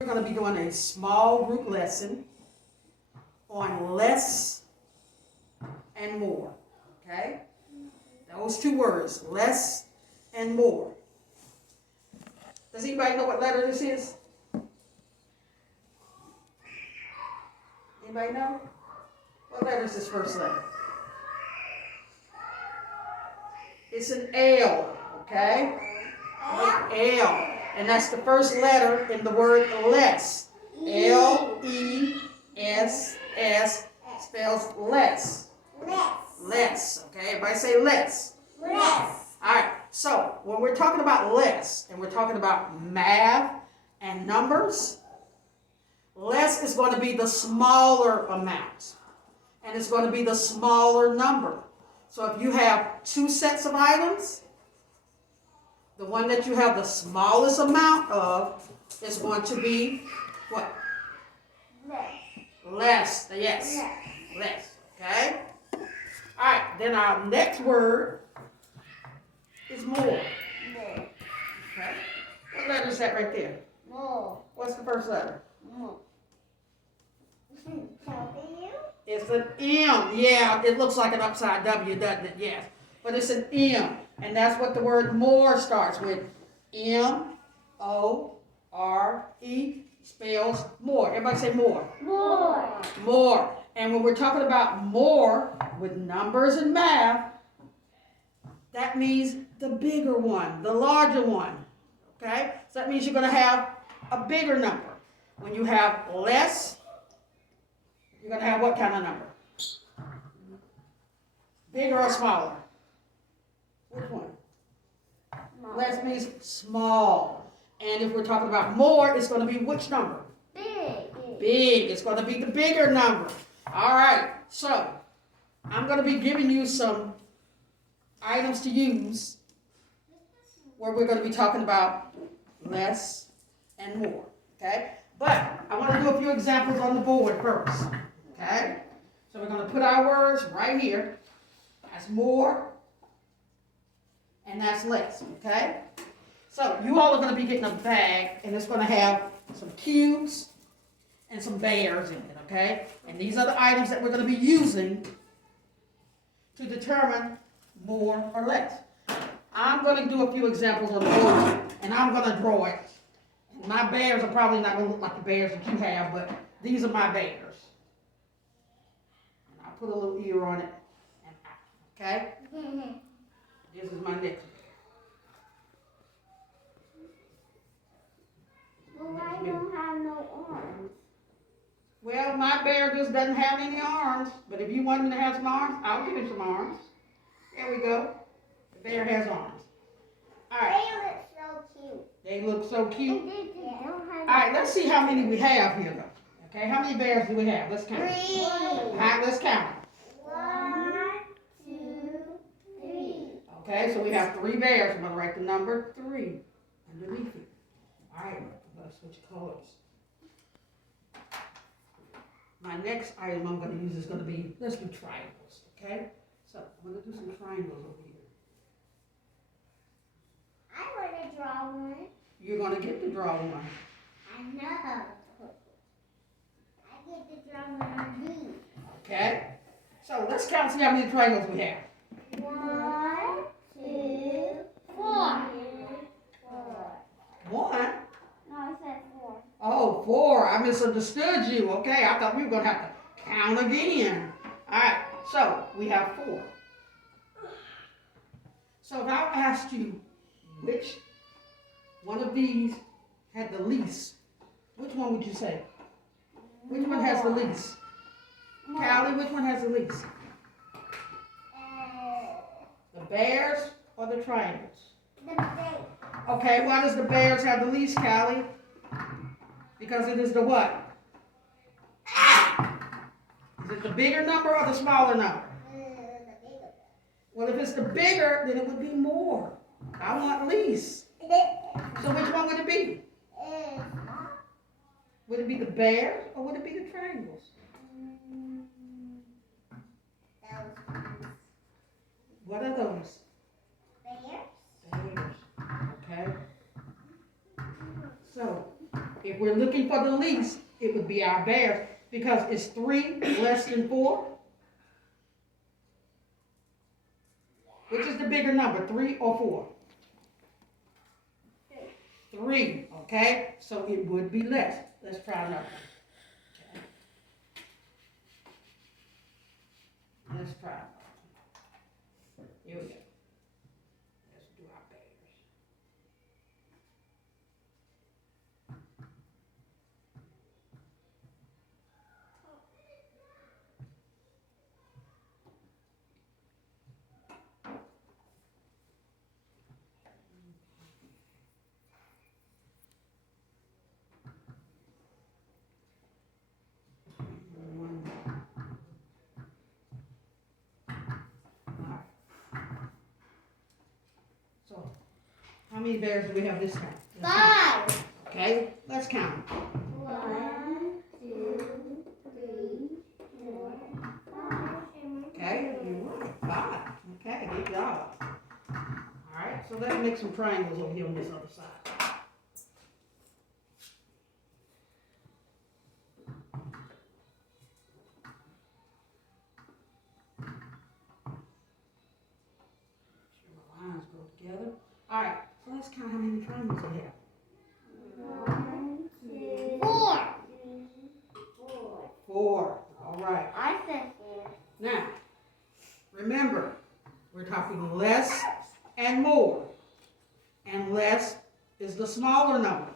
We're going to be doing a small group lesson on less and more, okay? Those two words, less and more. Does anybody know what letter this is? Anybody know? What letter is this first letter? It's an L, okay? L. And that's the first letter in the word less. L-E-S-S spells less. Less, okay? Everybody say less. Less. All right, so when we're talking about less and we're talking about math and numbers, less is going to be the smaller amount. And it's going to be the smaller number. So if you have two sets of items, the one that you have the smallest amount of is going to be what? Less. Yes. Less. Okay? All right, then our next word is more. Okay? What letter is that right there? More. What's the first letter? More. It's an M. Yeah, it looks like an upside W, doesn't it? Yes. But it's an M. And that's what the word more starts with. M-O-R-E spells more. Everybody say more. More. More. And when we're talking about more with numbers and math, that means the bigger one, the larger one. Okay? So that means you're going to have a bigger number. When you have less, you're going to have what kind of number? Bigger or smaller? Which one? Less means small. And if we're talking about more, it's going to be which number? Big. Big. It's going to be the bigger number. All right. So, I'm going to be giving you some items to use where we're going to be talking about less and more. Okay? But I want to do a few examples on the board first. Okay? So we're going to put our words right here. That's more. And that's less, okay? So you all are going to be getting a bag, and it's going to have some cubes and some bears in it, okay? And these are the items that we're going to be using to determine more or less. I'm going to do a few examples on the board, and I'm going to draw it. My bears are probably not going to look like the bears that you have, but these are my bears. And I'll put a little ear on it, and okay? This is my next bear. Well, I don't have no arms. Well, my bear just doesn't have any arms, but if you want him to have some arms, I'll give him some arms. There we go. The bear has arms. All right. They look so cute. They look so cute. Yeah. All right, let's see how many we have here, though. Okay, how many bears do we have? Let's count. 3. All right, let's count. 1, 2, 3. Okay, so we have 3 bears. I'm going to write the number 3 underneath it. All right, let's switch colors. My next item I'm going to use is going to be, let's do triangles, okay? So I'm going to do some triangles over here. I want to draw one. You're going to get to draw one. I know. I get to draw one on these. Okay? So let's count and see how many triangles we have. 1, 2, 4. 1? No, I said 4. Oh, 4. I misunderstood you. Okay, I thought we were going to have to count again. All right, so we have 4. So if I asked you which one of these had the least, which one would you say? Which one has the least? Callie, which one has the least? The bears or the triangles? The big. Okay, why does the bears have the least, Callie? Because it is the what? Is it the bigger number or the smaller number? The bigger. Well, if it's the bigger, then it would be more. I want least. So which one would it be? Would it be the bears or would it be the triangles? What are those? Bears. Bears. Okay. So, if we're looking for the least, it would be our bears, because it's 3 less than 4. Which is the bigger number, 3 or 4? 3, okay? So it would be less. Let's try another one. Okay. Let's try another one. Here we go. Let's do our bears. So, how many bears do we have this time? 5. Okay, let's count. 1, 2, 3, 4, 5. Okay, you're right, 5. Okay, good job. All right, so let's make some triangles over here on this other side. Lines go together. All right, so let's count how many triangles we have. 1, 2, 4. 4. 4. All right. I said 4. Now, remember, we're talking less and more. And less is the smaller number.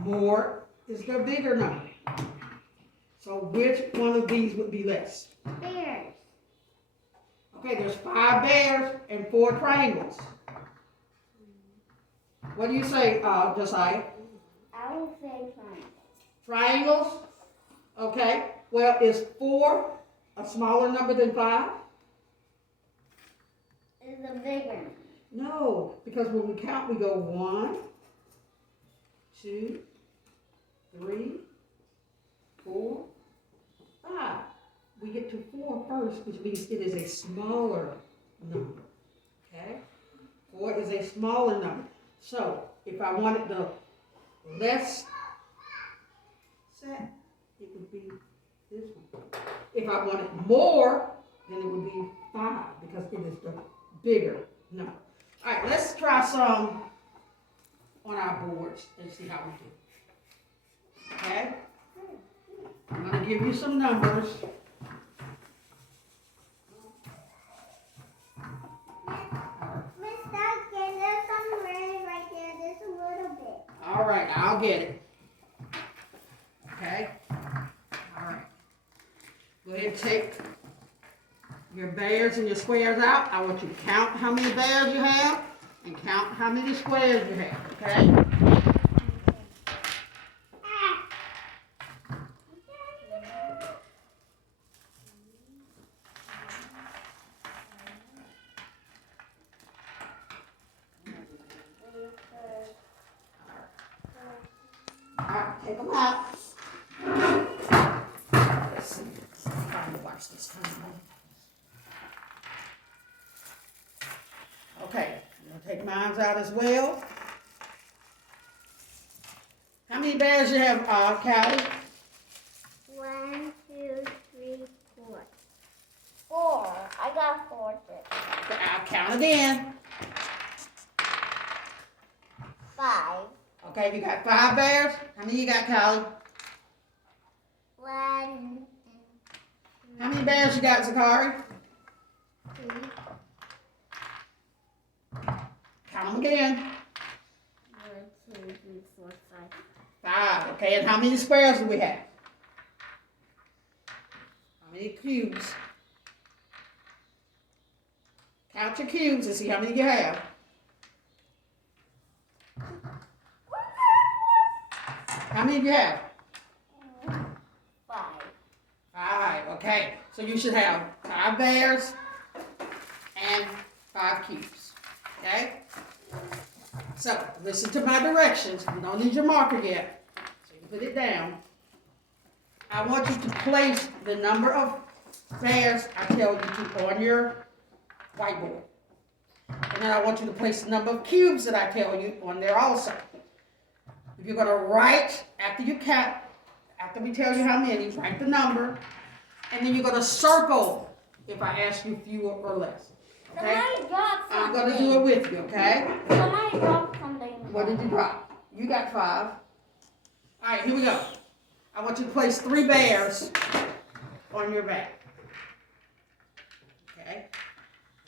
More is the bigger number. So which one of these would be less? Bears. Okay, there's 5 bears and 4 triangles. What do you say, Josiah? I will say triangle. Triangles? Okay. Well, is 4 a smaller number than 5? Is a bigger. No, because when we count, we go 1, 2, 3, 4, 5. We get to 4 first, which means it is a smaller number. Okay? 4 is a smaller number. So, if I wanted the less set, it would be this one. If I wanted more, then it would be 5, because it is the bigger number. All right, let's try some on our boards and see how we do. Okay? I'm going to give you some numbers. Miss Duncan, there's some red right there, just a little bit. All right, I'll get it. Okay? All right. Go ahead and take your bears and your squares out. I want you to count how many bears you have and count how many squares you have, okay? All right, take them out. Let's see. I'm trying to watch this time. Okay, I'm gonna take mine out as well. How many bears you have, Callie? 1, 2, 3, 4. 4. I got 4 too. I'll count again. 5. Okay, you got 5 bears. How many you got, Callie? 1, How many bears you got, Zakari? 2, Count them again. 1, 2, 3, 4, 5. 5. Okay, and how many squares do we have? How many cubes? Count your cubes and see how many you have. How many do you have? 5. 5. Okay, so you should have 5 bears and 5 cubes. Okay? So, listen to my directions. You don't need your marker yet. So you put it down. I want you to place the number of bears I tell you to on your whiteboard. And then I want you to place the number of cubes that I tell you on there also. You're gonna write, after you count, after we tell you how many, write the number, and then you're gonna circle if I ask you fewer or less. Okay? I dropped I'm something. gonna do it with you, okay? I dropped something. What did you drop? You got 5. All right, here we go. I want you to place 3 bears on your back. Okay?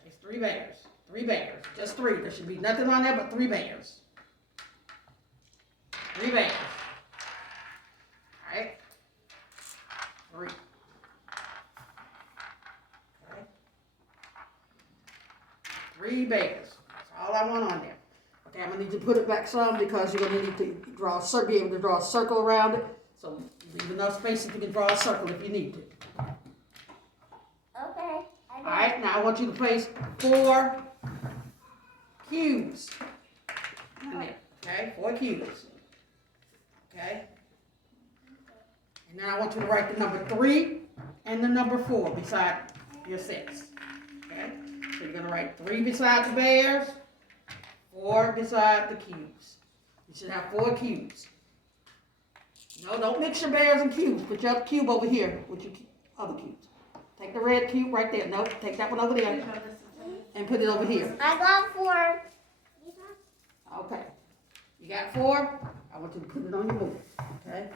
Place 3 bears. 3 bears. Just 3. There should be nothing on there but 3 bears. 3 bears. All right? 3. Okay? 3 bears. That's all I want on there. Okay, I'm gonna need you to put it back some because you're gonna need to draw a circle, be able to draw a circle around it. So leave enough space if you can draw a circle if you need to. Okay. All right, now I want you to place 4 cubes in there. Okay, 4 cubes. Okay. And now I want you to write the number 3 and the number 4 beside your 6. Okay. So you're gonna write 3 beside the bears, 4 beside the cubes. You should have 4 cubes. No, don't mix your bears and cubes. Put your cube over here with your other cubes. Take the red cube right there. No, take that one over there and put it over here. I got 4. Okay. You got 4? I want you to put it on your board. Okay?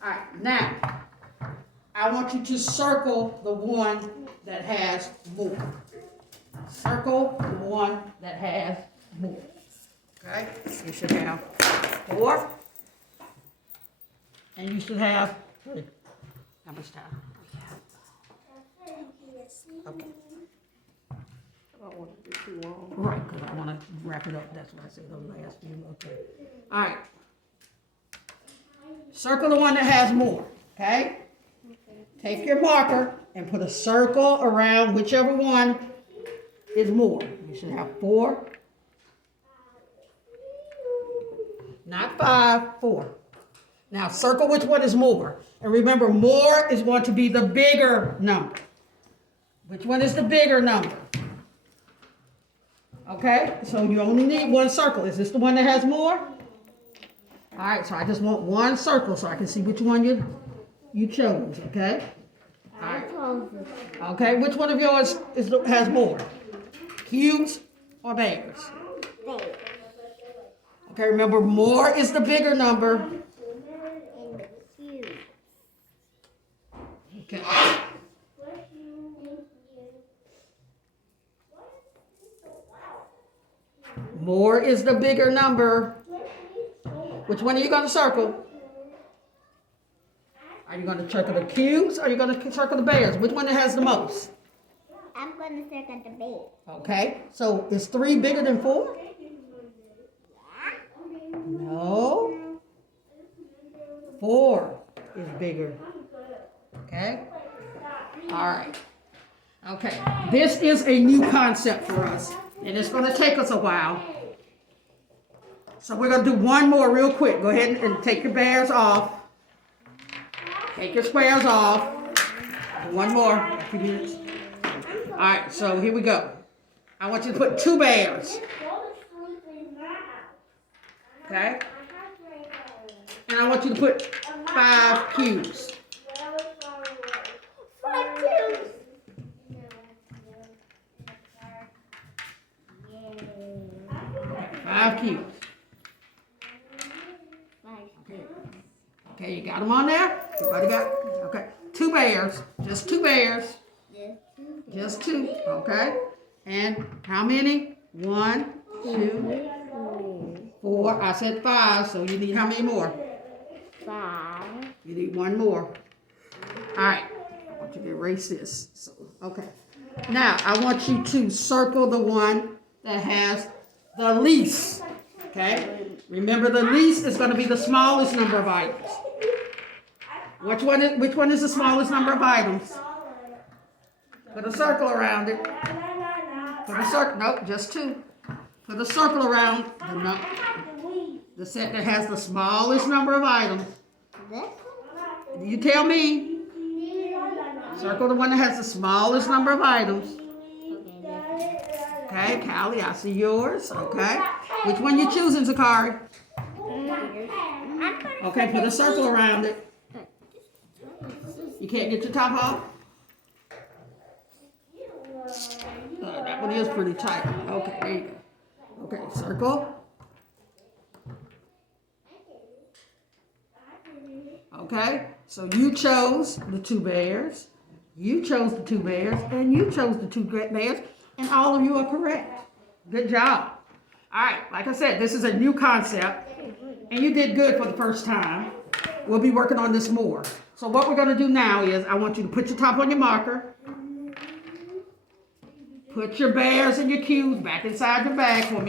All right. Now, I want you to circle the one that has more. Circle the one that has more. Okay? You should have 4. And you should have 3. How much time? Okay. I don't want to be too long. Right, because I want to wrap it up. That's what I said, those last few. Okay. All right. Circle the one that has more. Okay? Take your marker and put a circle around whichever one is more. You should have 4. Not 5, 4. Now circle which one is more. And remember, more is going to be the bigger number. Which one is the bigger number? Okay, so you only need 1 circle. Is this the one that has more? All right, so I just want 1 circle so I can see which one you chose, okay? All right. Okay, which one of yours has more? Cubes or bears? Okay, remember, more is the bigger number. Okay. More is the bigger number. Which one are you going to circle? Are you going to circle the cubes or are you going to circle the bears? Which one has the most? I'm going to circle the bear. Okay, so is 3 bigger than 4? No. 4 is bigger. Okay? All right. Okay, this is a new concept for us, and it's going to take us a while. So we're going to do one more real quick. Go ahead and take your bears off. Take your squares off. One more. A few minutes. All right, so here we go. I want you to put 2 bears. Okay? And I want you to put 5 cubes. 5 cubes. 5 cubes. Okay, you got them on there? Everybody got? Okay. 2 bears. Just 2 bears. Just 2. Okay. And how many? 1, 2, 4. I said 5, so you need how many more? 5. You need 1 more. All right. I want you to erase this. So, okay. Now, I want you to circle the one that has the least. Okay? Remember, the least is going to be the smallest number of items. Which one is the smallest number of items? Put a circle around it. Put a circle. Nope, just 2. Put a circle around the set that has the smallest number of items. You tell me. Circle the one that has the smallest number of items. Okay, Callie, I see yours. Okay. Which one you choosing, Zakari? Okay, put a circle around it. You can't get your top off? That one is pretty tight. Okay, there you go. Okay, circle. Okay, so you chose the two bears. You chose the two bears, and you chose the two bears, and all of you are correct. Good job. All right, like I said, this is a new concept, and you did good for the first time. We'll be working on this more. So what we're going to do now is I want you to put your top on your marker. Put your bears and your cubes back inside your bag for me.